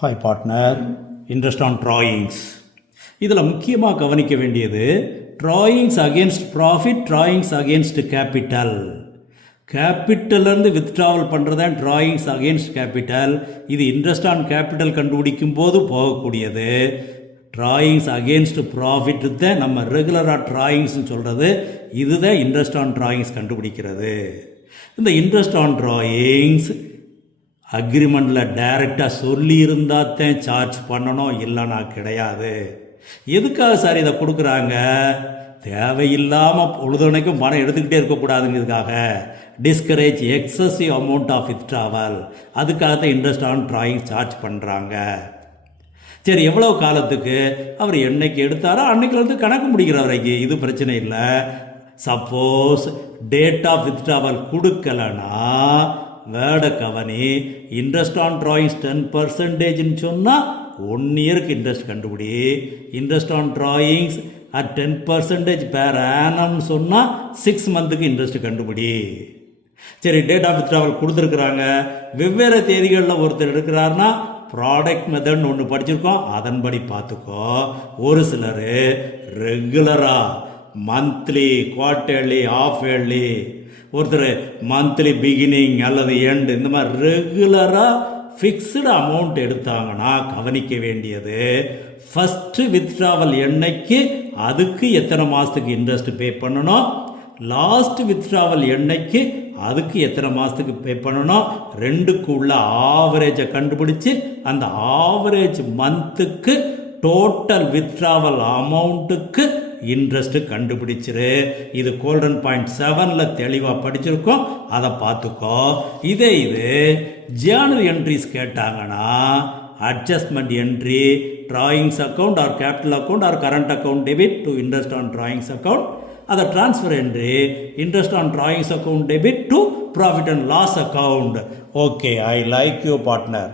Hi partner, interest on drawings. இதில் முக்கியமாக கவனிக்க வேண்டியது drawings against profit, drawings against capital. கேபிட்டல்லேருந்து வித்ட்ராவல் பண்ணுறது தான் ட்ராயிங்ஸ் அகேன்ஸ்ட் கேபிட்டல். இது இன்ட்ரெஸ்ட் ஆன் கேபிட்டல் கண்டுபிடிக்கும் போது போகக்கூடியது. ட்ராயிங்ஸ் அகேன்ஸ்ட் ப்ராஃபிட் தான் நம்ம ரெகுலராக ட்ராயிங்ஸ்னு சொல்கிறது. இதுதான் இன்ட்ரெஸ்ட் ஆன் ட்ராயிங்ஸ் கண்டுபிடிக்கிறது. இந்த இன்ட்ரெஸ்ட் ஆன் ட்ராயிங்ஸ் அக்ரிமெண்ட்டில் டைரெக்டாக சொல்லியிருந்தால் தான் சார்ஜ் பண்ணணும், இல்லைனா கிடையாது. எதுக்காக சார் இதை கொடுக்குறாங்க? தேவையில்லாமல் பொழுதுனைக்கும் பணம் எடுத்துக்கிட்டே இருக்கக்கூடாதுங்கிறதுக்காக. Discourage excessive amount of withdrawal. அதுக்காக தான் இன்ட்ரெஸ்ட் ஆன் ட்ராயிங் சார்ஜ் பண்ணுறாங்க. சரி, எவ்வளோ காலத்துக்கு? அவர் என்னைக்கு எடுத்தாரோ அன்னைக்குலேருந்து கணக்கு முடிக்கிற வரைக்கும் இது பிரச்சனை இல்லை. சப்போஸ் டேட் ஆஃப் வித்ட்ராவல் கொடுக்கலன்னா வேர்டை கவனி. இன்ட்ரெஸ்ட் ஆன் ட்ராயிங்ஸ் 10%ன்னு சொன்னால் 1 இயருக்கு இன்ட்ரெஸ்ட் கண்டுபிடி. இன்ட்ரெஸ்ட் ஆன் ட்ராயிங்ஸ் அட் 10% பேர் ஆனம்னு சொன்னால் 6 மந்த்துக்கு இன்ட்ரெஸ்ட் கண்டுபிடி. சரி, டேட் ஆஃப் வித்ட்ராவல் கொடுத்துருக்குறாங்க. வெவ்வேறு தேதிகளில் ஒருத்தர் எடுக்கிறாருன்னா ப்ராடக்ட் மெத்தட்னு ஒன்று படிச்சிருக்கோம், அதன்படி பார்த்துக்கோ. ஒரு சிலர் ரெகுலராக மந்த்லி, குவார்ட்டர்லி, ஆஃப் இயர்லி, ஒருத்தர் மந்த்லி பிகினிங் அல்லது எண்டு, இந்த மாதிரி ரெகுலராக ஃபிக்ஸ்டு அமௌண்ட் எடுத்தாங்கன்னா கவனிக்க வேண்டியது ஃபஸ்ட்டு வித்ட்ராவல் என்னைக்கு, அதுக்கு எத்தனை மாதத்துக்கு இன்ட்ரெஸ்ட் பே பண்ணணும், லாஸ்ட் வித்ட்ராவல் என்னைக்கு, அதுக்கு எத்தனை மாதத்துக்கு பே பண்ணணும், ரெண்டுக்கு உள்ள ஆவரேஜை கண்டுபிடிச்சு அந்த ஆவரேஜ் மந்த்துக்கு டோட்டல் வித்ட்ராவல் அமௌண்ட்டுக்கு இன்ட்ரெஸ்ட் கண்டுபிடிச்சிரு. இது கோல்டன் பாயிண்ட் 7ல் தெளிவாக படிச்சிருக்கோம், அதை பார்த்துக்கோ. இது ஜேர்னல் என்ட்ரிஸ் கேட்டாங்கன்னா adjustment entry, drawings account or capital account or current account debit to interest on drawings account. அதை transfer entry, interest on drawings account debit to profit and loss account. Okay, I like you partner.